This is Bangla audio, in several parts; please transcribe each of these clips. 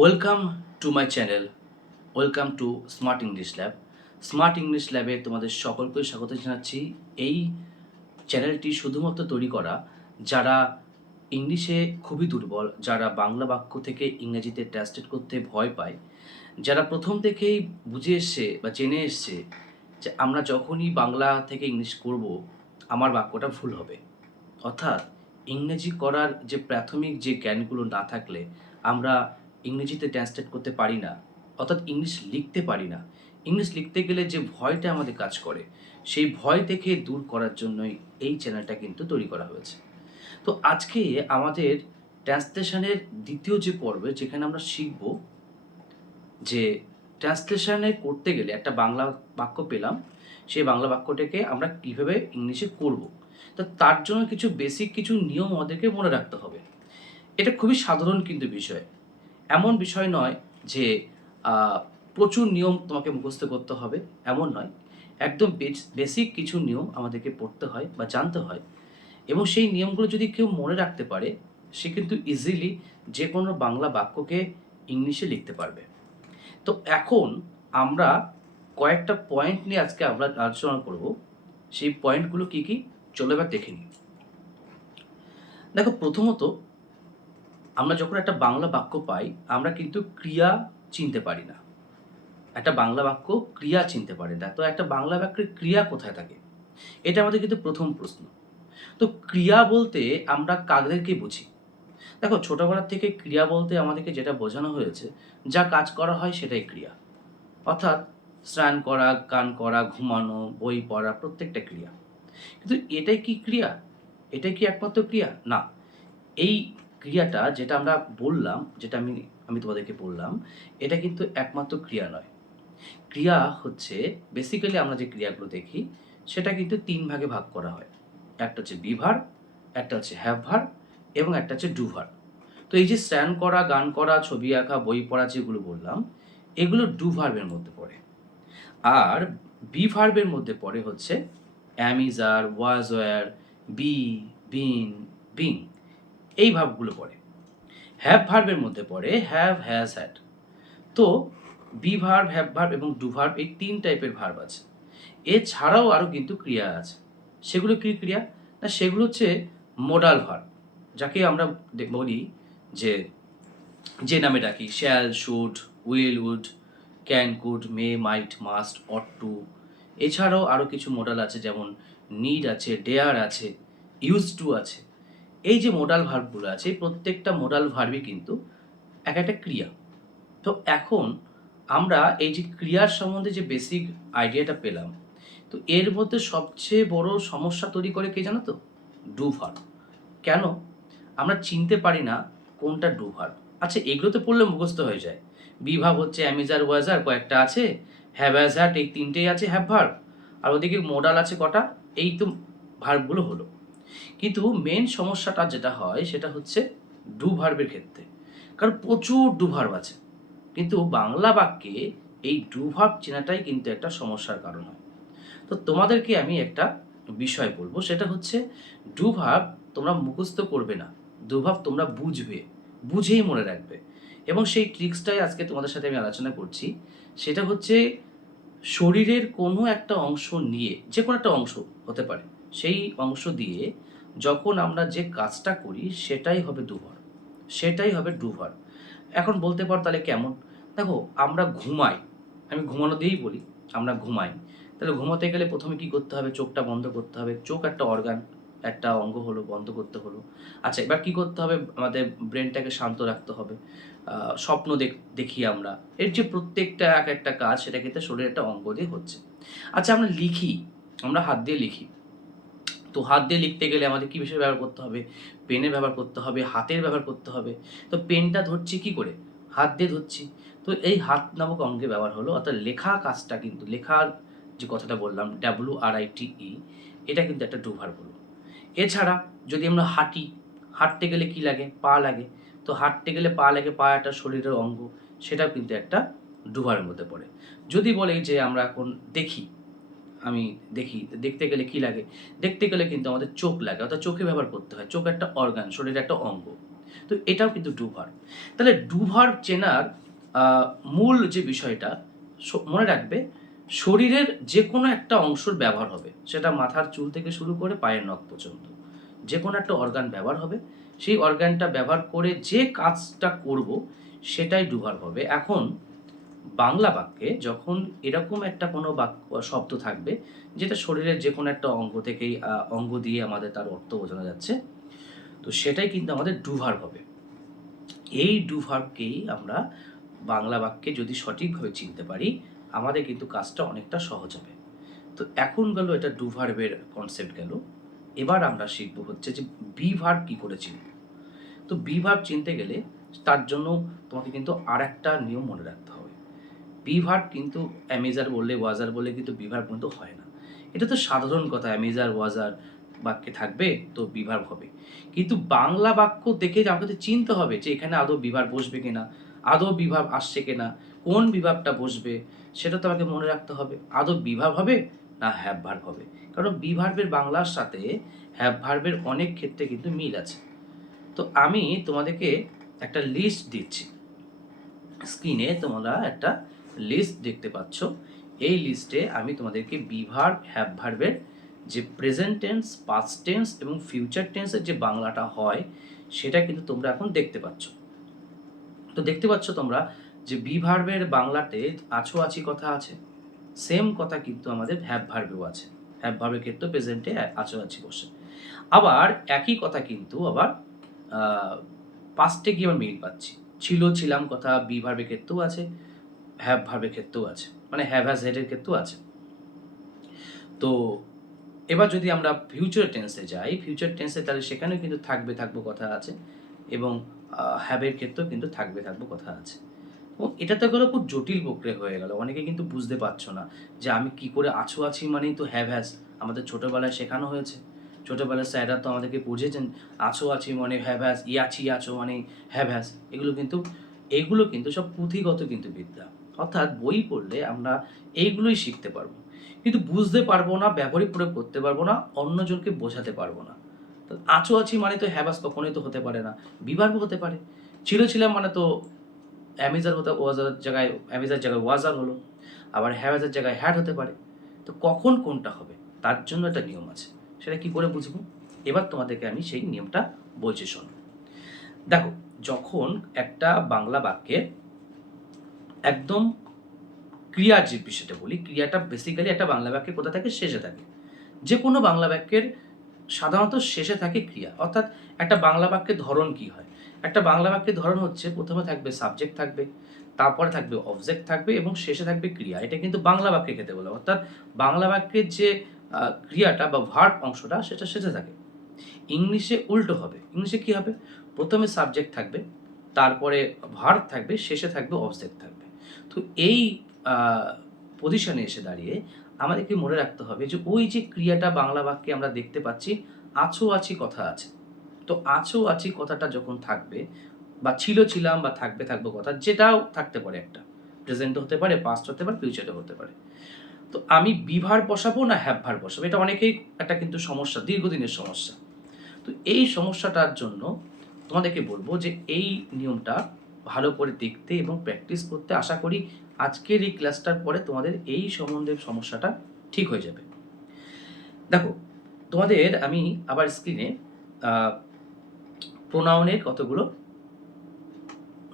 Welcome to my channel, welcome to smart English lab. Smart English ল্যাবে তোমাদের সকলকে স্বাগত জানাচ্ছি। এই চ্যানেলটি শুধুমাত্র তৈরি করা যারা ইংলিশে খুবই দুর্বল, যারা বাংলা বাক্য থেকে ইংরেজিতে ট্রান্সলেট করতে ভয় পায়, যারা প্রথম থেকেই বুঝে এসছে বা জেনে এসছে যে আমরা যখনই বাংলা থেকে ইংলিশ করব আমার বাক্যটা ভুল হবে। অর্থাৎ ইংরেজি করার যে প্রাথমিক যে জ্ঞানগুলো না থাকলে আমরা ইংরেজিতে ট্রান্সলেট করতে পারি না। অর্থাৎ ইংলিশ লিখতে পারি না। ইংলিশ লিখতে গেলে যে ভয়টা আমাদের কাজ করে, সেই ভয় থেকে দূর করার জন্যই এই চ্যানেলটা কিন্তু তৈরি করা হয়েছে। তো আজকে আমাদের ট্রান্সলেশনের দ্বিতীয় যে পর্বে যেখানে আমরা শিখব যে ট্রান্সলেশনে করতে গেলে একটা বাংলা বাক্য পেলাম, সেই বাংলা বাক্যটাকে আমরা কীভাবে ইংলিশে করব। তো তার জন্য কিছু বেসিক কিছু নিয়ম আমাদেরকে মনে রাখতে হবে। এটা খুবই সাধারণ কিন্তু বিষয়। এমন বিষয় নয় যে আ প্রচুর নিয়ম তোমাকে মুখস্থ করতে হবে, এমন নয়। একদম বেসিক কিছু নিয়ম আমাদেরকে পড়তে হয় বা জানতে হয় এবং সেই নিয়মগুলো যদি কেউ মনে রাখতে পারে, সে কিন্তু ইজিলি যেকোনো বাংলা বাক্যকে ইংলিশে লিখতে পারবে। তো এখন আমরা কয়েকটা পয়েন্ট নিয়ে আজকে আমরা আলোচনা করব। সেই পয়েন্টগুলো কী, কী? চলো এবার দেখে নিই। দেখো প্রথমত আমরা যখন একটা বাংলা বাক্য পাই, আমরা কিন্তু ক্রিয়া চিনতে পারি না। একটা বাংলা বাক্য ক্রিয়া চিনতে পারে না। তো একটা বাংলা বাক্যের ক্রিয়া কোথায় থাকে? এটা আমাদের কিন্তু প্রথম প্রশ্ন। তো ক্রিয়া বলতে আমরা কাদেরকে বুঝি? দেখো ছোটবেলা থেকে ক্রিয়া বলতে আমাদেরকে যেটা বোঝানো হয়েছে, যা কাজ করা হয় সেটাই ক্রিয়া। অর্থাৎ স্নান করা, গান করা, ঘুমানো, বই পড়া প্রত্যেকটা ক্রিয়া। কিন্তু এটাই কি ক্রিয়া? এটাই কি একমাত্র ক্রিয়া? না। এই ক্রিয়াটা যেটা আমরা বললাম, যেটা আমি আমি তোমাদেরকে বললাম, এটা কিন্তু একমাত্র ক্রিয়া নয়। ক্রিয়া হচ্ছে বেসিক্যালি আমরা যে ক্রিয়াগুলো দেখি, সেটা কিন্তু ৩ ভাগে ভাগ করা হয়। একটা হচ্ছে বি ভার্ব, একটা হচ্ছে হ্যাভ ভার্ব এবং একটা হচ্ছে ডু ভার্ব। তো এই যে স্নান করা, গান করা, ছবি আঁকা, বই পড়া যেগুলো বললাম, এগুলো ডু ভার্বের মধ্যে পড়ে। আর বি ভার্বের মধ্যে পড়ে হচ্ছে am, is, are, was, were, be, been, being এই ভার্বগুলো পড়ে। হ্যাভ ভার্বের মধ্যে পড়ে হ্যাভ, হ্যাজ, হ্যাড। তো বি ভার্ব, হ্যাভ ভার্ব এবং ডু ভার্ব এই ৩ টাইপের ভার্ব আছে। এছাড়াও আরও কিন্তু ক্রিয়া আছে। সেগুলো কি ক্রিয়া? না সেগুলো হচ্ছে মোডাল ভার্ব। যাকে আমরা বলি যে, যে নামে ডাকি shall, should, will, would, can, could, may, might, must, ought to. এছাড়াও আরও কিছু মোডাল আছে যেমন নিড আছে, ডেয়ার আছে, ইউজ টু আছে। এই যে মোডাল ভার্বগুলো আছে, এই প্রত্যেকটা মোডাল ভার্বই কিন্তু এক একটা ক্রিয়া। তো এখন আমরা এই যে ক্রিয়ার সম্বন্ধে যে বেসিক আইডিয়াটা পেলাম, তো এর মধ্যে সবচেয়ে বড় সমস্যা তৈরি করে কে জানো তো? Do verb. কেন? আমরা চিনতে পারি না কোনটা ডু ভার্ব। আচ্ছা এগুলো তো পড়লে মুখস্থ হয়ে যায়। বি ভার্ব হচ্ছে am, is, are, was, are কয়েকটা আছে। হ্যাভ, হ্যাজ, হ্যাড এই ৩ টেই আছে হ্যাভ ভার্ব। আর ওদিকে মোডাল আছে কটা? এই তো ভার্বগুলো হলো। কিন্তু মেইন সমস্যাটা যেটা হয় সেটা হচ্ছে ডু ভার্বের ক্ষেত্রে। কারণ প্রচুর ডু ভার্ব আছে। কিন্তু বাংলা বাক্যে এই ডু ভার্ব চেনাটাই কিন্তু একটা সমস্যার কারণ হয়। তো তোমাদেরকে আমি একটা বিষয় বলব, সেটা হচ্ছে ডু ভার্ব তোমরা মুখস্থ করবে না। ডু ভার্ব তোমরা বুঝবে, বুঝেই মনে রাখবে। এবং সেই ট্রিক্সটাই আজকে তোমাদের সাথে আমি আলোচনা করছি। সেটা হচ্ছে শরীরের কোনো একটা অংশ নিয়ে, যেকোনো একটা অংশ হতে পারে, সেই অংশ দিয়ে যখন আমরা যে কাজটা করি সেটাই হবে ডু ভার্ব। সেটাই হবে ডু ভার্ব। এখন বলতে পারো তাহলে কেমন? দেখো আমরা ঘুমাই, আমি ঘুমানো দিয়েই বলি, আমরা ঘুমাই। তাহলে ঘুমাতে গেলে ১ম এ কি করতে হবে? চোখটা বন্ধ করতে হবে। চোখ একটা অর্গান, একটা অঙ্গ হলো, বন্ধ করতে হলো। আচ্ছা এবার কি করতে হবে? আমাদের ব্রেইনটাকে শান্ত রাখতে হবে। আ স্বপ্ন দেখি আমরা। এর যে প্রত্যেকটা এক একটা কাজ সেটা কিন্তু শরীরের একটা অঙ্গ দিয়ে হচ্ছে। আচ্ছা আমরা লিখি, আমরা হাত দিয়ে লিখি। তো হাত দিয়ে লিখতে গেলে আমাদের কি বিষয় ব্যবহার করতে হবে? পেনের ব্যবহার করতে হবে, হাতের ব্যবহার করতে হবে। তো পেনটা ধরছি কি করে? হাত দিয়ে ধরছি। তো এই হাত নামক অঙ্গের ব্যবহার হলো, অর্থাৎ লেখা কাজটা কিন্তু লেখার যে কথাটা বললাম WRITE এটা কিন্তু একটা ডু ভার্ব হলো। এছাড়া যদি আমরা হাঁটি, হাঁটতে গেলে কি লাগে? পা লাগে। তো হাঁটতে গেলে পা লাগে, পা একটা শরীরের অঙ্গ, সেটাও কিন্তু একটা ডু ভার্বের মধ্যে পড়ে। যদি বলি যে আমরা এখন দেখি, আমি দেখি, দেখতে গেলে কি লাগে? দেখতে গেলে কিন্তু আমাদের চোখ লাগে, অর্থাৎ চোখে ব্যবহার করতে হয়। চোখ একটা অর্গান, শরীরের একটা অঙ্গ। তো এটাও কিন্তু ডু ভার্ব। তাহলে ডু ভার্ব চেনার মূল যে বিষয়টা মনে রাখবে, শরীরের যে কোনো একটা অংশের ব্যবহার হবে, সেটা মাথার চুল থেকে শুরু করে পায়ের নখ পর্যন্ত যে কোনো একটা অর্গান ব্যবহার হবে, সেই অর্গানটা ব্যবহার করে যে কাজটা করব সেটাই ডু ভার্ব হবে। এখন বাংলা বাক্যে যখন এরকম একটা কোনো বাক্য শব্দ থাকবে যেটা শরীরের যে কোনো একটা অঙ্গ থেকেই অঙ্গ দিয়ে আমাদের তার অর্থ বোঝানো যাচ্ছে, তো সেটাই কিন্তু আমাদের ডু ভার্ব হবে। এই ডু ভার্বকেই আমরা বাংলা বাক্যে যদি সঠিকভাবে চিনতে পারি, আমাদের কিন্তু কাজটা অনেকটা সহজ হবে। তো এখন গেল এটা ডু ভার্বের কনসেপ্ট গেল। এবার আমরা শিখব হচ্ছে যে বি ভার্ব কী করে চিনব। তো বি ভার্ব চিনতে গেলে তার জন্য তোমাকে কিন্তু আরেকটা নিয়ম মনে রাখতে হবে। বি ভার্ব কিন্তু অ্যামেজার বললে, ওয়াজার বললে কিন্তু বি ভার্ব কিন্তু হয় না। এটা তো সাধারণ কথা, অ্যামেজার ওয়াজার বাক্যে থাকবে তো বি ভার্ব হবে। কিন্তু বাংলা বাক্য দেখে আমাকে চিনতে হবে যে এখানে আদৌ বি ভার্ব বসবে কিনা, আদৌ বি ভার্ব আসছে কিনা, কোন বি ভার্বটা বসবে সেটা তো আমাকে মনে রাখতে হবে। আদৌ বি ভার্ব হবে না হ্যাভ ভার্ব হবে, কারণ বি ভার্বের বাংলার সাথে হ্যাভ ভার্বের অনেক ক্ষেত্রে কিন্তু মিল আছে। তো আমি তোমাদেরকে একটা লিস্ট দিচ্ছি, স্ক্রিনে তোমরা একটা লিস্ট দেখতে পাচ্ছ। এই লিস্টে আমি তোমাদেরকে বি ভার্ব, হ্যাভ ভার্বের যে প্রেজেন্ট টেন্স, পাস্ট টেন্স এবং ফিউচার টেন্সের যে বাংলাটা হয় সেটা কিন্তু তোমরা এখন দেখতে পাচ্ছ। তো দেখতে পাচ্ছ তোমরা যে বি ভার্বের বাংলাতে আছো আছি কথা আছে, সেম কথা কিন্তু আমাদের হ্যাভ ভার্বেও আছে। হ্যাভ ভার্বের ক্ষেত্রে প্রেজেন্টে আছো আছি বসে। আবার একই কথা কিন্তু আবার পাস্টে গিয়ে আবার মিল পাচ্ছি। ছিল ছিলাম কথা বি ভার্বের ক্ষেত্রেও আছে, হ্যাভ ভার্বের ক্ষেত্রেও আছে, মানে হ্যাভ হ্যাজ হেডের ক্ষেত্রেও আছে। তো এবার যদি আমরা ফিউচার টেন্সে যাই, ফিউচার টেন্সে তাহলে সেখানেও কিন্তু থাকবো কথা আছে এবং হ্যাভের ক্ষেত্রেও কিন্তু থাকবো কথা আছে। এবং এটা তো গেলো খুব জটিল প্রক্রিয়া হয়ে গেল। অনেকে কিন্তু বুঝতে পারছো না যে আমি কি করে আছো আছি মানেই তো হ্যাভ হ্যাজ। আমাদের ছোটোবেলায় শেখানো হয়েছে, ছোটোবেলায় স্যাররা তো আমাদেরকে বুঝিয়েছেন আছো আছি মানে হ্যাভ হ্যাজ, ইয়াছি আছো মানে হ্যাভ হ্যাজ। এগুলো কিন্তু সব পুঁথিগত কিন্তু বিদ্যা, অর্থাৎ বই পড়লে আমরা এইগুলোই শিখতে পারবো, কিন্তু বুঝতে পারবো না, ব্যবহারিক প্রয়োগ করতে পারবো না, অন্যজনকে বোঝাতে পারবো না। তো আছো আছি মানে তো হ্যাভ হ্যাজ কখনোই তো হতে পারে না, বিভার্ব হতে পারে। ছিলাম মানে তো অ্যামিজার হতে অ্যামিজার জায়গায় ওয়াজার হলো, আবার হ্যাভাজের জায়গায় হ্যাড হতে পারে। তো কখন কোনটা হবে তার জন্য একটা নিয়ম আছে, সেটা কি করে বুঝবো? এবার তোমাদেরকে আমি সেই নিয়মটা বলছি, শোনো। দেখো, যখন একটা বাংলা বাক্যে একদম ক্রিয়ার যে বিষয়টা বলি, ক্রিয়াটা বেসিক্যালি একটা বাংলা বাক্যে কোথায় থাকে? শেষে থাকে। যে কোনো বাংলা বাক্যের সাধারণত শেষে থাকে ক্রিয়া। অর্থাৎ একটা বাংলা বাক্যের ধরন কি হয়? একটা বাংলা বাক্যের ধরন হচ্ছে প্রথমে থাকবে সাবজেক্ট থাকবে, তারপরে থাকবে অবজেক্ট থাকবে এবং শেষে থাকবে ক্রিয়া। এটা কিন্তু বাংলা বাক্যের ক্ষেত্রে বলা, অর্থাৎ বাংলা বাক্যের যে ক্রিয়াটা বা ভার্ব অংশটা সেটা শেষে থাকে। ইংলিশে উল্টো হবে। ইংলিশে কি হবে? প্রথমে সাবজেক্ট থাকবে, তারপরে ভার্ব থাকবে, শেষে থাকবে অবজেক্ট থাকবে। তো এই পজিশনে এসে দাঁড়িয়ে আমাদেরকে মনে রাখতে হবে যে ওই যে ক্রিয়াটা বাংলা বাক্যে আমরা দেখতে পাচ্ছি, আছো আছি কথা আছে। তো আছো আছি কথাটা যখন থাকবে, বা ছিলাম বা থাকবো কথা, যেটাও থাকতে পারে, একটা প্রেজেন্ট হতে পারে, পাস্ট হতে পারে, ফিউচারে হতে পারে। তো আমি বি ভার্ব বসাবো না হ্যাভ ভার্ব বসাবো, এটা অনেকেই একটা কিন্তু সমস্যা, দীর্ঘদিনের সমস্যা। তো এই সমস্যাটার জন্য তোমাদেরকে বলবো যে এই নিয়মটা ভালো করে দেখতে এবং প্র্যাকটিস করতে। আশা করি আজকের এই ক্লাসটার পরে তোমাদের এই সম্বন্ধে সমস্যাটা ঠিক হয়ে যাবে। দেখো, তোমাদের আমি আবার স্ক্রিনে প্রোনাউনের কতগুলো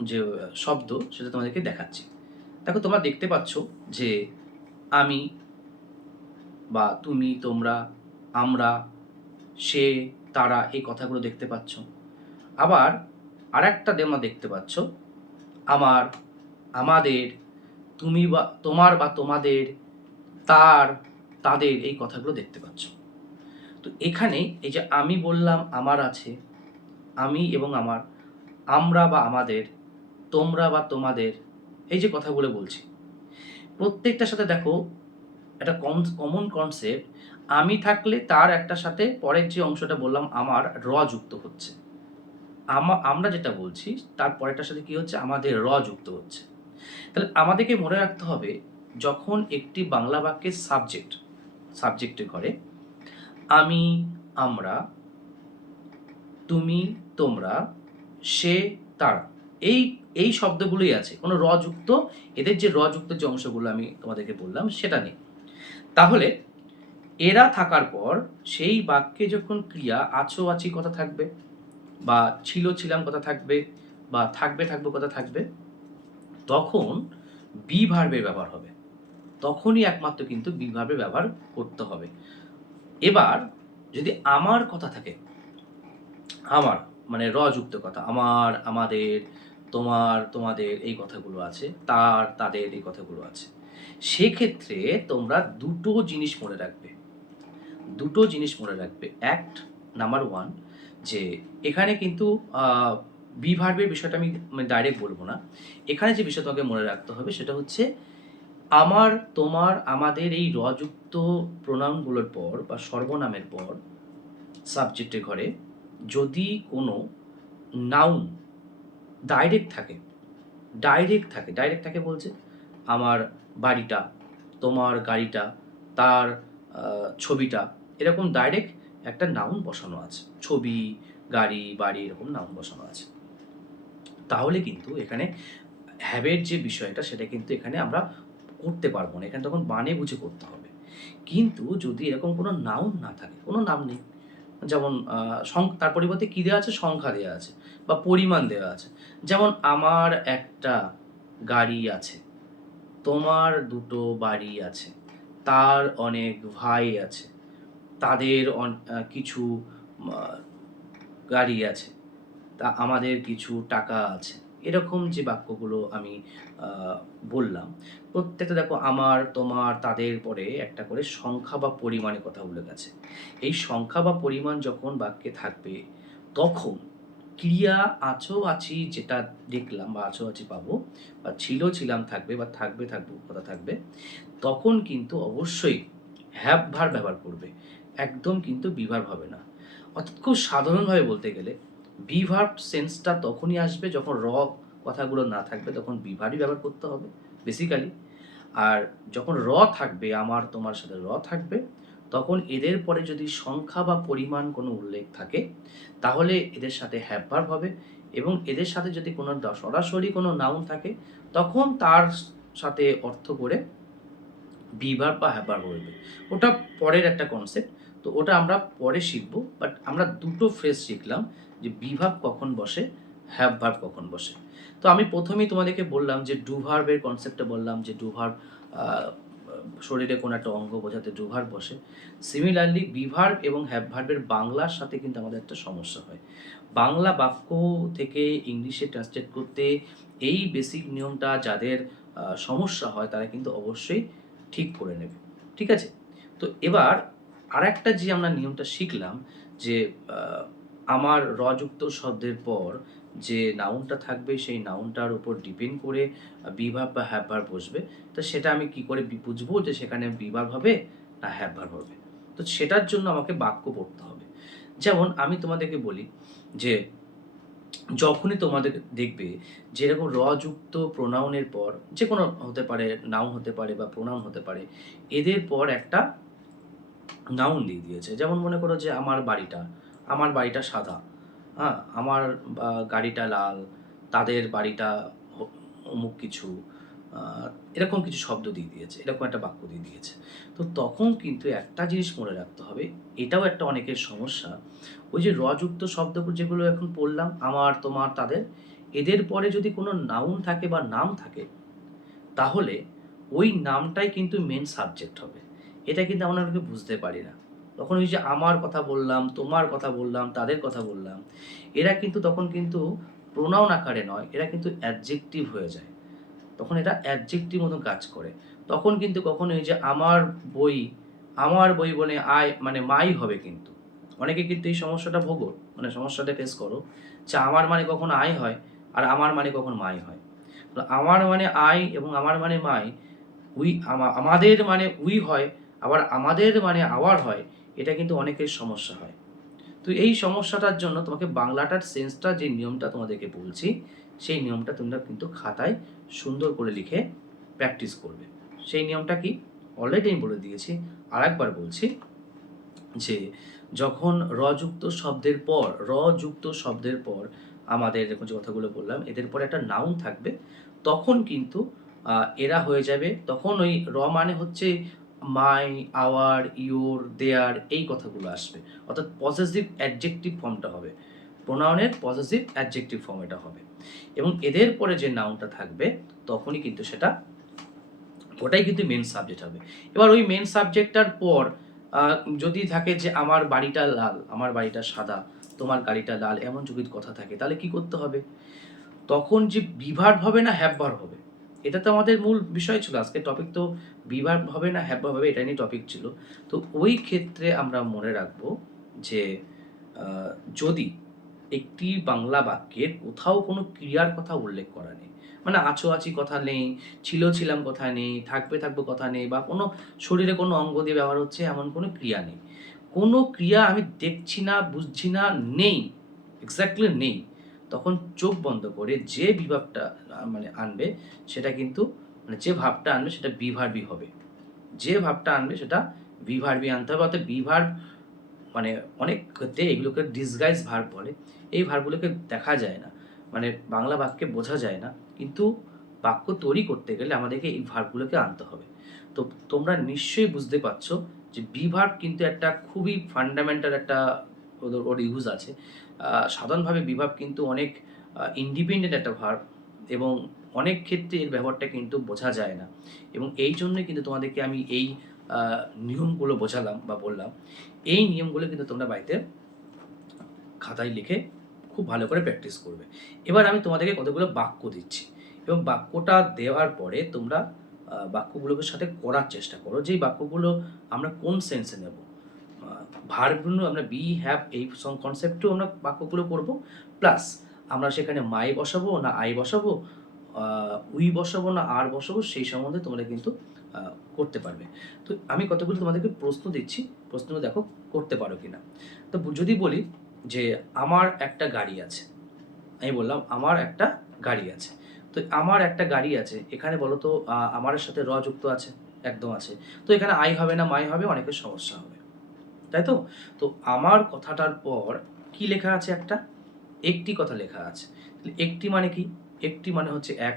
যে শব্দ সেটা তোমাদেরকে দেখাচ্ছি। দেখো, তোমরা দেখতে পাচ্ছ যে আমি বা তুমি, তোমরা, আমরা, সে, তারা, এই কথাগুলো দেখতে পাচ্ছ। আবার আরেকটা তোমরা দেখতে পাচ্ছ আমার, আমাদের, তুমি বা তোমার বা তোমাদের, তার, তাদের, এই কথাগুলো দেখতে পাচ্ছ। তো এখানে এই যে আমি বললাম আমার আছে, আমি এবং আমার, আমরা বা আমাদের, তোমরা বা তোমাদের, এই যে কথাগুলো বলছি, প্রত্যেকটার সাথে দেখো একটা কমন কনসেপ্ট। আমি থাকলে তার একটার সাথে পরের যে অংশটা বললাম আমার যুক্ত হচ্ছে, আমরা যেটা বলছি তার পরেরটার সাথে কি হচ্ছে? আমাদের যুক্ত হচ্ছে। তাহলে আমাদেরকে মনে রাখতে হবে, যখন একটি বাংলা বাক্যের সাবজেক্টের ঘরে আমি, আমরা, তুমি, তোমরা, সে, তারা, এই এই শব্দগুলোই আছে, কোনো যুক্ত, এদের যে যুক্ত যে অংশগুলো আমি তোমাদেরকে বললাম সেটা নেই। তাহলে এরা থাকার পর সেই বাক্যে যখন ক্রিয়া আছো আছি কথা থাকবে, বা ছিল ছিলাম কথা থাকবে, বা থাকবে থাকবো কথা থাকবে, তখন বি ভার্বের ব্যবহার হবে। তখনই একমাত্র কিন্তু বি ভার্বের ব্যবহার করতে হবে। এবার যদি আমার কথা থাকে, আমার মানে যুক্ত কথা, আমার, আমাদের, তোমার, তোমাদের এই কথাগুলো আছে, তার, তাদের এই কথাগুলো আছে, সেক্ষেত্রে তোমরা দুটো জিনিস মনে রাখবে। দুটো জিনিস মনে রাখবে। অ্যাক্ট নাম্বার 1, যে এখানে কিন্তু বি ভার্বের বিষয়টা আমি ডাইরেক্ট বলবো না। এখানে যে বিষয় তোমাকে মনে রাখতে হবে সেটা হচ্ছে আমার, তোমার, আমাদের এই যুক্ত প্রোনাউনগুলোর পর বা সর্বনামের পর সাবজেক্টের ঘরে যদি কোনো নাউন ডাইরেক্ট থাকে, ডাইরেক্ট থাকে বলছে আমার বাড়িটা, তোমার গাড়িটা, তার ছবিটা, এরকম ডাইরেক্ট একটা নাউন বসানো আছে। ছবি, গাড়ি, বাড়ি এরকম নাউন বসানো আছে। তাহলে কিন্তু এখানে হ্যাভের যে বিষয়টা সেটা কিন্তু এখানে আমরা করতে পারবো না। এখানে তখন মানে বুঝে করতে হবে। কিন্তু যদি এরকম কোনো নাউন না থাকে, কোনো নাম নেই, যেমন তার পরিবর্তে কী দেওয়া আছে? সংখ্যা দেওয়া আছে বা পরিমাণ দেওয়া আছে। যেমন আমার একটা গাড়ি আছে, তোমার দুটো বাড়ি আছে, তার অনেক ভাই আছে, তাদের কিছু আ গাড়ি আছে, তা আমাদের কিছু টাকা আছে। এরকম যে বাক্যগুলো আমি আ বললাম, প্রত্যেকটা দেখো আমার, তোমার, তাদের পরে একটা করে সংখ্যা বা পরিমাণের কথা উল্লেখ আছে। এই সংখ্যা বা পরিমাণ যখন বাক্যে থাকবে, তখন ক্রিয়া আছো, আছি যেটা দেখলাম বা আছো, আছি পাবো, বা ছিল, ছিলাম থাকবে, বা থাকবে, থাকবো কথা থাকবে, তখন কিন্তু অবশ্যই হ্যাভ ভার্ব ব্যবহার করবে। একদম কিন্তু বি ভার্ব হবে না। অর্থাৎ খুব সাধারণভাবে বলতে গেলে বি ভার্ব সেন্সটা তখনই আসবে যখন কথাগুলো না থাকবে, তখন বি ভার্বই ব্যবহার করতে হবে বেসিক্যালি। আর যখন থাকবে, আমার, তোমার সাথে থাকবে, তখন এদের পরে যদি সংখ্যা বা পরিমাণ কোনো উল্লেখ থাকে, তাহলে এদের সাথে হ্যাভ ভার্ব হবে, এবং এদের সাথে যদি কোনো সরাসরি কোনো নাউন থাকে, তখন তার সাথে অর্থ করে বি ভার্ব বা হ্যাভ ভার্ব বলবে। ওটা পরের একটা কনসেপ্ট, তো ওটা আমরা পরে শিখব। বাট আমরা দুটো ফ্রেজ শিখলাম, যে বি ভার্ব কখন বসে, হ্যাভ ভার্ব কখন বসে। তো আমি প্রথমেই তোমাদেরকে বললাম যে ডু ভার্বের কনসেপ্টটা বললাম, যে ডু ভার্ব শরীরে কোনো একটা অঙ্গ বোঝাতে ডু ভার্ব বসে। সিমিলারলি বি ভার্ব এবং হ্যাভ ভার্বের বাংলার সাথে কিন্তু আমাদের একটা সমস্যা হয়। বাংলা বাক্য থেকে ইংলিশে ট্রান্সলেট করতে এই বেসিক নিয়মটা যাদের সমস্যা হয়, তারা কিন্তু অবশ্যই ঠিক করে নেবে। ঠিক আছে? তো এবার আরেকটা যে আমরা নিয়মটা শিখলাম, যে আমার যুক্ত শব্দের পর যে নাউনটা থাকবে, সেই নাউনটার উপর ডিপেন্ড করে বি ভার্ব বা হ্যাভ ভার্ব বসবে। তো সেটা আমি কি করে বুঝবো যে সেখানে বি ভার্ব হবে না হ্যাভ ভার্ব হবে? তো সেটার জন্য আমাকে বাক্য পড়তে হবে। যেমন আমি তোমাদেরকে বলি যে যখনই তোমাদের দেখবে যে এরকম যুক্ত প্রোনাউনের পর যেকোনো হতে পারে, নাউন হতে পারে বা প্রোনাউন হতে পারে, এদের পর একটা নাউন দিয়ে দিয়েছে। যেমন মনে করো যে আমার বাড়িটা সাদা, হ্যাঁ? আমার গাড়িটা লাল, তাদের বাড়িটা অমুক কিছু, আ এরকম কিছু শব্দ দিয়ে দিয়েছে। এরকম একটা বাক্য দিয়ে দিয়েছে। তো তখন কিন্তু একটা জিনিস মনে রাখতে হবে, এটাও একটা অনেকের সমস্যা। ওই যে যুক্ত শব্দগুলো যেগুলো এখন পড়লাম, আমার, তোমার, তাদের, এদের পরে যদি কোনো নাউন থাকে বা নাম থাকে, তাহলে ওই নামটাই কিন্তু মেইন সাবজেক্ট হবে। এটা কিন্তু আমরা অনেকে বুঝতে পারি না। তখন ওই যে আমার কথা বললাম, তোমার কথা বললাম, তাদের কথা বললাম, এরা কিন্তু তখন কিন্তু প্রোনাউন আকারে নয়, এরা কিন্তু অ্যাডজেক্টিভ হয়ে যায়। তখন এটা অ্যাডজেক্টিভ মতো কাজ করে। তখন কিন্তু কখনো এই যে আমার বই বলে মানে মাই হবে কিন্তু। অনেকে কিন্তু এই সমস্যাটা ভোগো, মানে সমস্যাটা ফেস করো, যে আমার মানে কখনো আই হয়, আর আমার মানে কখন মাই হয়। তো আমার মানে আই এবং আমার মানে মাই, আমাদের মানে উই হয়, আবার আমাদের মানে আওয়ার হয়, এটা কিন্তু অনেকের সমস্যা হয়। তো এই সমস্যাটার জন্য তোমাকে বাংলাটার সেন্সটা যে নিয়মটা তোমাদেরকে বলছি, সেই নিয়মটা তোমরা কিন্তু খাতায় সুন্দর করে লিখে প্র্যাকটিস করবে। সেই নিয়মটা কি? অলরেডি আমি বলে দিয়েছি, আরেকবার বলছি, যে যখন যুক্ত শব্দের পর আমাদের এরকম যে কথাগুলো বললাম, এদের পরে একটা নাউন থাকবে, তখন কিন্তু এরা হয়ে যাবে, তখন ওই মানে হচ্ছে মাই, আওয়ার, ইওর, দেয়ার এই কথাগুলো আসবে। অর্থাৎ পসেসিভ অ্যাডজেক্টিভ ফর্মটা হবে। প্রোনাউনের পসেসিভ অ্যাডজেক্টিভ ফর্ম এটা হবে। এবং এদের পরে যে নাউনটা থাকবে তখনই কিন্তু সেটা ওটাই কিন্তু মেন সাবজেক্ট হবে। এবার ওই মেন সাবজেক্টটার পর যদি থাকে যে আমার বাড়িটা লাল, আমার বাড়িটা সাদা, তোমার গাড়িটা লাল, এমন যদি কথা থাকে তাহলে কি করতে হবে? তখন যে বিভার্ব হবে না হ্যাভ ভার্ব হবে। এটা তো আমাদের মূল বিষয় ছিল। আজকের টপিক তো বিভার্ব হবে না হ্যাভ ভার্ব হবে, এটা নিয়ে টপিক ছিল। তো ওই ক্ষেত্রে আমরা মনে রাখবো যে আ যদি একটি বাংলা বাক্যের কোথাও কোনো ক্রিয়ার কথা উল্লেখ করা নেই, মানে আছো আছি কথা নেই, ছিল ছিলাম কথা নেই, থাকবে থাকবো কথা নেই, বা কোনো শরীরে কোনো অঙ্গ দিয়ে ব্যবহার হচ্ছে এমন কোনো ক্রিয়া নেই। কোনো ক্রিয়া আমি দেখছি না, বুঝছি না, নেই, এক্সাক্টলি নেই। তখন চোখ বন্ধ করে যে বিভাবটা মানে আনবে সেটা কিন্তু, মানে যে ভাবটা আনবে সেটা বিভার্বই হবে। যে ভাবটা আনবে সেটা বিভার্বই আনতে হবে। অর্থাৎ বিভার্ব মানে অনেক ক্ষেত্রে এগুলোকে ডিসগাইজ ভার্ব বলে। এই ভার্বগুলোকে দেখা যায় না। মানে বাংলা বাক্যে বোঝা যায় না। কিন্তু বাক্য তৈরি করতে গেলে আমাদেরকে এই ভার্বগুলোকে আনতে হবে। তো তোমরা নিশ্চয়ই বুঝতে পারছো যে ভার্ব কিন্তু একটা খুবই ফান্ডামেন্টাল একটা ওর ইউজ আছে। সাধারণভাবে ভার্ব কিন্তু অনেক ইন্ডিপেন্ডেন্ট একটা ভার্ব, এবং অনেক ক্ষেত্রে এর ব্যবহারটা কিন্তু বোঝা যায় না। এবং এই জন্যই কিন্তু তোমাদেরকে আমি এই আ নিয়মগুলো বোঝালাম বা বললাম। এই নিয়মগুলো কিন্তু তোমরা বাড়িতে খাতায় লিখে খুব ভালো করে প্র্যাকটিস করবে। এবার আমি তোমাদেরকে কতগুলো বাক্য দিচ্ছি, এবং বাক্যটা দেওয়ার পরে তোমরা বাক্যগুলোকে সাথে করার চেষ্টা করো যে এই বাক্যগুলো আমরা কোন সেন্সে নেব। ভার্বগুলো আমরা বি, হ্যাভ এই কনসেপ্টেও আমরা বাক্যগুলো করব। প্লাস আমরা সেখানে মাই বসাবো না আই বসাবো, উই বসাবো না আর বসাবো, সেই সম্বন্ধে তোমরা কিন্তু আ করতে পারবে। তো আমি কতগুলো তোমাদেরকে প্রশ্ন দিচ্ছি, প্রশ্নগুলো দেখো করতে পারো কিনা। তো যদি বলি যে আমার একটা গাড়ি আছে। আমি বললাম আমার একটা গাড়ি আছে। তো আমার একটা গাড়ি আছে, এখানে বলো তো আমারের সাথে যুক্ত আছে? একদম আছে। তো এখানে আই হবে না মাই হবে? অনেকের সমস্যা হবে। তাই তো? তো আমার কথাটার পর কি লেখা আছে একটা? একটি কথা লেখা আছে। তাহলে একটি মানে কি? একটি মানে হচ্ছে এক।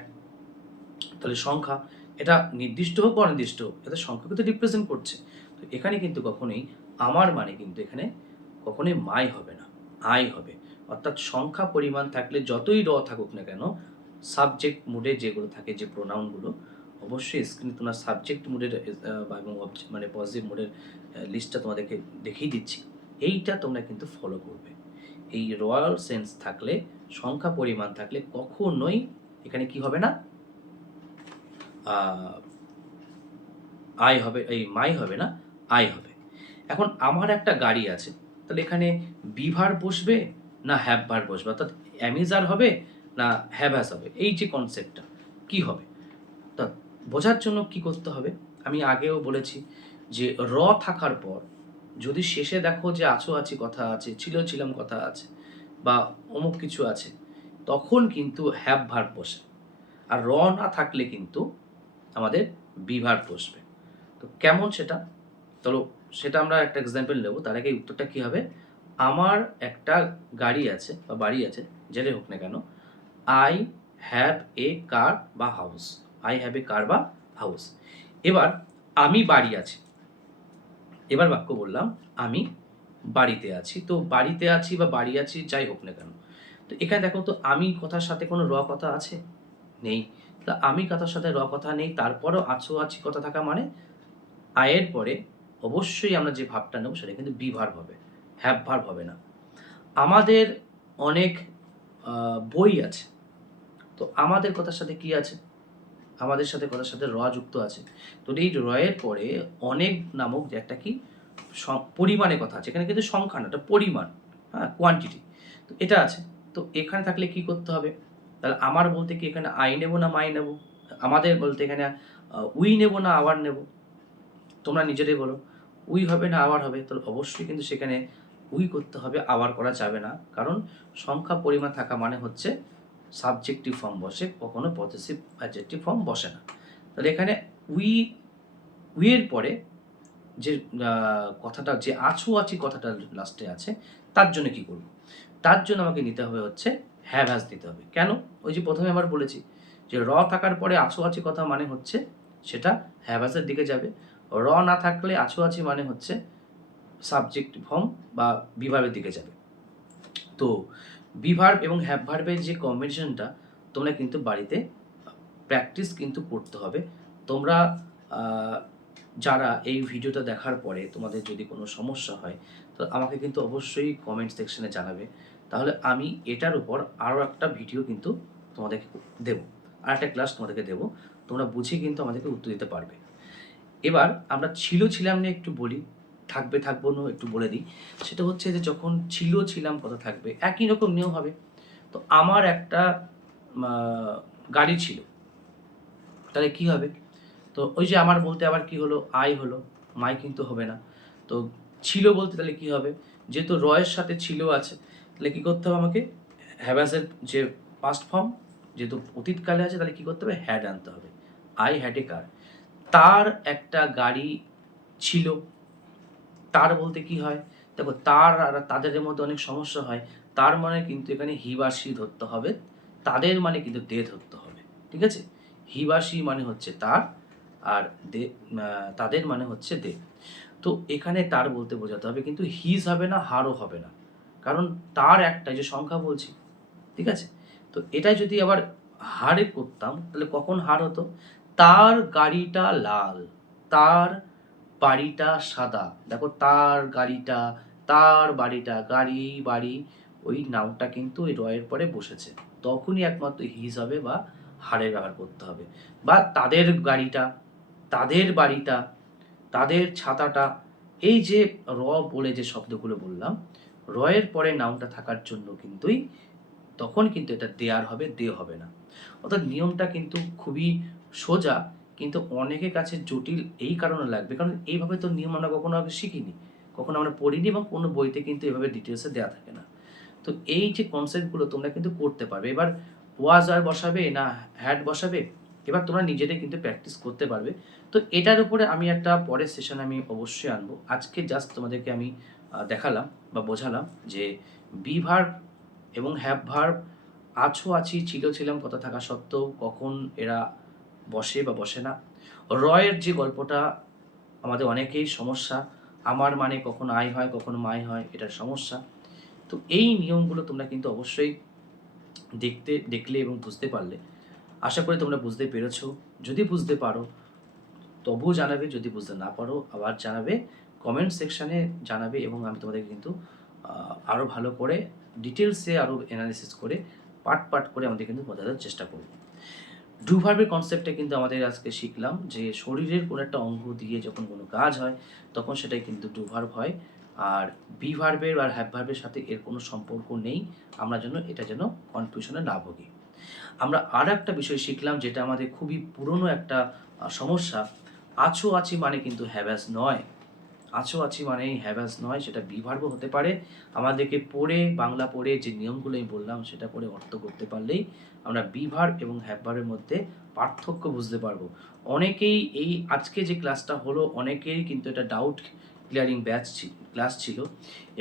তাহলে সংখ্যা, এটা নির্দিষ্ট হোক বা অনির্দিষ্ট হোক, এটা সংখ্যাকে তো রিপ্রেজেন্ট করছে। তো এখানে কিন্তু কখনোই আমার মানে কিন্তু এখানে কখনোই মাই হবে না, আই হবে। অর্থাৎ সংখ্যা পরিমাণ থাকলে যতই থাকুক না কেন, সাবজেক্ট মুডে যেগুলো থাকে যে প্রোনাউনগুলো, অবশ্যই স্ক্রিনে তোমরা সাবজেক্ট মুডের বা এবং মানে পজিটিভ মুডের লিস্টটা তোমাদেরকে দেখিয়ে দিচ্ছি। এইটা তোমরা কিন্তু ফলো করবে। এই রয়্যাল সেন্স থাকলে, সংখ্যা পরিমাণ থাকলে কখনোই এখানে কি হবে না? আ আই হবে, এই মাই হবে না, আই হবে। এখন আমার একটা গাড়ি আছে। তাহলে এখানে বি ভার্ব বসবে না হ্যাভ ভার্ব বসবে? অর্থাৎ am is are হবে না have has হবে? এই যে কনসেপ্টটা কি হবে? তা বোঝার জন্য কি করতে হবে? আমি আগেও বলেছি যে থাকার পর যদি শেষে দেখো যে আছো আছি কথা আছে, ছিল ছিলাম কথা আছে, বা অমুক কিছু আছে, তখন কিন্তু হ্যাভ ভার্ব বসে। আর না থাকলে কিন্তু আমাদের বি ভার্ব বসবে। তো কেমন সেটা? চলো সেটা আমরা একটা এক্সাম্পল নেব। তার আগে এই উত্তরটা কি হবে? আমার একটা গাড়ি আছে বা বাড়ি আছে, যেটাই হোক না কেন। I have a car বা house. I have a car বা হাউস। এবার আমি বাড়ি আছি। এবার বাক্য বললাম আমি বাড়িতে আছি। তো বাড়িতে আছি বা বাড়ি আছি যাই হোক না কেন। তো এখানে দেখো তো আমি কথার সাথে কোনো কথা আছে? নেই। তা আমি কথার সাথে কথা নেই, তারপরেও আছো আছি কথা থাকা মানে আয়ের পরে অবশ্যই আমরা যে ভার্বটা নেব সেটা কিন্তু বি ভার্ব হবে। হ্যাভ ভার্ব হবে না। আমাদের অনেক বই আছে। তো আমাদের কথার সাথে কি আছে? আমাদের সাথে কথার সাথে যুক্ত আছে। তো এই এর পরে অনেক নামক যে একটা কি পরিমাণে কথা আছে। এখানে কিন্তু সংখ্যা না, এটা পরিমাণ, হ্যাঁ? কোয়ান্টিটি। তো এটা আছে। তো এখানে থাকলে কি করতে হবে? তাহলে আমার বলতে কি এখানে আই নেব না মাই নেব? আমাদের বলতে এখানে উই নেব না আওয়ার নেব? তোমরা নিজেরাই বলো। উই হবে না আওয়ার হবে? তাহলে অবশ্যই কিন্তু সেখানে উই করতে হবে, আওয়ার করা যাবে না। কারণ সংখ্যা পরিমাণ থাকা মানে হচ্ছে সাবজেক্টিভ ফর্ম বসে, কখনো পসেসিভ অ্যাডজেক্টিভ ফর্ম বসে না। তাহলে এখানে উই, উই এর পরে যে কথাটা যে আছি কথাটা লাস্টে আছে, তার জন্য কি করব? তার জন্য আমাকে নিতে হবে হচ্ছে হ্যাভ হ্যাজ দিতে হবে। কেন? ওই যে প্রথমে আবার বলেছি যে থাকার পরে আছো আছি কথা মানে হচ্ছে সেটা হ্যাভ হ্যাজের দিকে যাবে। না থাকলে আছো আছি মানে হচ্ছে সাবজেক্ট ফর্ম বা বি ভার্বের দিকে যাবে। তো বি ভার্ব এবং হ্যাভ ভার্বের যে কম্বিনেশনটা তোমরা কিন্তু বাড়িতে প্র্যাকটিস কিন্তু করতে হবে। তোমরা যারা এই ভিডিওটা দেখার পরে তোমাদের যদি কোনো সমস্যা হয় তো আমাকে কিন্তু অবশ্যই কমেন্ট সেকশনে জানাবে। তাহলে আমি এটার উপর আরও একটা ভিডিও কিন্তু তোমাদেরকে দেবো। আরেকটা ক্লাস তোমাদেরকে দেবো। তোমরা বুঝে কিন্তু আমাদেরকে উত্তর দিতে পারবে। এবার আমরা ছিলাম নিয়ে একটু বলি, থাকবো না একটু বলে দিই। সেটা হচ্ছে যে যখন ছিলাম কথা থাকবে একই রকম নিয়ম হবে। তো আমার একটা আ গাড়ি ছিল। তাহলে কি হবে? তো ওই যে আমার বলতে আবার কি হলো? হলো। মাই কিন্তু হবে না। তো ছিল বলতে তাহলে কি হবে? যেহেতু এর সাথে ছিল আছে, তাহলে কি করতে হবে আমাকে? হ্যাভ অ্যাজ এর যে পাস্ট ফর্ম যেহেতু অতীতকালে আছে তাহলে কি করতে হবে? হ্যাড আনতে হবে। আই হ্যাড এ কার। তার একটা গাড়ি ছিল। তার বলতে কি হয়? দেখো তার আর তাদের মধ্যে অনেক সমস্যা হয়। তার মানে কিন্তু এখানে হি বা সি ধরতে হবে। তাদের মানে কিন্তু দে ধরতে হবে। ঠিক আছে? হি বা সি মানে হচ্ছে তার আর দে তাদের মানে হচ্ছে দে। তো এখানে তার বলতে বোঝাতে হবে কিন্তু হিজ হবে না, হারও হবে না। কারণ তার একটা যে সংখ্যা বলছি। ঠিক আছে? তো এটা যদি আবার হারে করতাম তাহলে কখন হার হতো? তার গাড়িটা লাল। তার বাড়িটা সাদা। দেখো তার গাড়িটা, তার বাড়িটা, গাড়ি, বাড়ি ওই নাউনটা কিন্তু ওই এর পরে বসেছে। তখনই একমাত্র হিজ হবে বা হারের ব্যবহার করতে হবে। বা তাদের গাড়িটা, তাদের বাড়িটা, তাদের ছাতাটা এই যে বলে যে শব্দগুলো বললাম, এর পরে নাউনটা থাকার জন্য কিন্তুই তখন কিন্তু এটা দেয়ার হবে, দে হবে না। অর্থাৎ নিয়মটা কিন্তু খুবই সোজা কিন্তু অনেকের কাছে জটিল এই কারণে লাগবে কারণ এইভাবে তো নিয়ম আমরা কখনো আগে শিখিনি। কখনো আমরা পড়িনি এবং কোনো বইতে কিন্তু এভাবে ডিটেইলসে দেয়া থাকে না। তো এই যে কনসেপ্টগুলো তোমরা কিন্তু করতে পারবে। এবার ওয়াজ আর বসাবে না হ্যাড বসাবে, এবার তোমরা নিজেরাই কিন্তু প্র্যাকটিস করতে পারবে। তো এটার উপরে আমি একটা পরের সেশন আমি অবশ্যই আনবো। আজকে জাস্ট তোমাদেরকে আমি দেখালাম বা বোঝালাম যে বি ভার্ব এবং হ্যাভ ভার্ব আছো, আছি, ছিলাম কথা থাকা সত্ত্বেও কখন এরা বসে বা বসে না। এর যে গল্পটা আমাদের অনেকেই সমস্যা। আমার মানে কখন আই হয়, কখন মাই হয় এটার সমস্যা। তো এই নিয়মগুলো তোমরা কিন্তু অবশ্যই দেখলে এবং বুঝতে পারলে। আশা করি তোমরা বুঝতে পেরেছো। যদি বুঝতে পারো তবুও জানাবে, যদি বুঝতে না পারো আবার জানাবে। কমেন্ট সেকশানে জানাবে এবং আমি তোমাদেরকে কিন্তু আরও ভালো করে ডিটেইলসে আরও এনালাইসিস করে পার্ট করে আমাদের কিন্তু বোঝানোর চেষ্টা করব। ডু ভার্বের কনসেপ্টটা কিন্তু আমাদের আজকে শিখলাম যে শরীরের কোনো একটা অঙ্গ দিয়ে যখন কোনো কাজ হয় তখন সেটাই কিন্তু ডু ভার্ব হয়। আর বি ভার্বের আর হ্যাভ ভার্বের সাথে এর কোনো সম্পর্ক নেই। আমরা যেন এটা যেন কনফিউশনে না ভুগি। আমরা আরেকটা বিষয় শিখলাম যেটা আমাদের খুবই পুরনো একটা সমস্যা। আছো, আছি মানে কিন্তু হ্যাভ হ্যাজ নয়। আছো, আছি মানেই হ্যাভ হ্যাজ নয়, সেটা বি ভার্বও হতে পারে। আমাদেরকে পড়ে বাংলা পড়ে যে নিয়মগুলো আমি বললাম সেটা পড়ে অর্থ করতে পারলেই আমরা বি ভার্ব এবং হ্যাভ ভার্বের মধ্যে পার্থক্য বুঝতে পারবো। অনেকেই এই আজকে যে ক্লাসটা হলো অনেকেরই কিন্তু এটা ডাউট ক্লিয়ারিং ক্লাস ছিল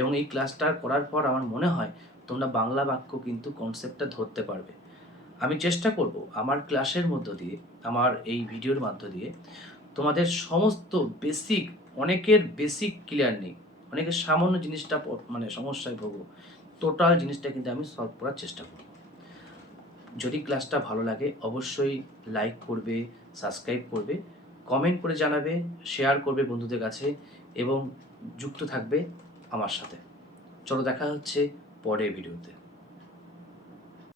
এবং এই ক্লাসটা করার পর আমার মনে হয় তোমরা বাংলা বাক্য কিন্তু কনসেপ্টটা ধরতে পারবে। আমি চেষ্টা করব আমার ক্লাসের মধ্য দিয়ে, আমার এই ভিডিওর মাধ্য দিয়ে তোমাদের সমস্ত বেসিক, অনেকের বেসিক ক্লিয়ার নেই। অনেকের সামান্য জিনিসটা মানে সমস্যায় ভোগো। টোটাল জিনিসটা কিন্তু আমি সলভ করার চেষ্টা করব। যদি ক্লাসটা ভালো লাগে অবশ্যই লাইক করবে, সাবস্ক্রাইব করবে, কমেন্ট করে জানাবে, শেয়ার করবে বন্ধুদের কাছে এবং যুক্ত থাকবে আমার সাথে। চলো দেখা হচ্ছে পরের ভিডিওতে।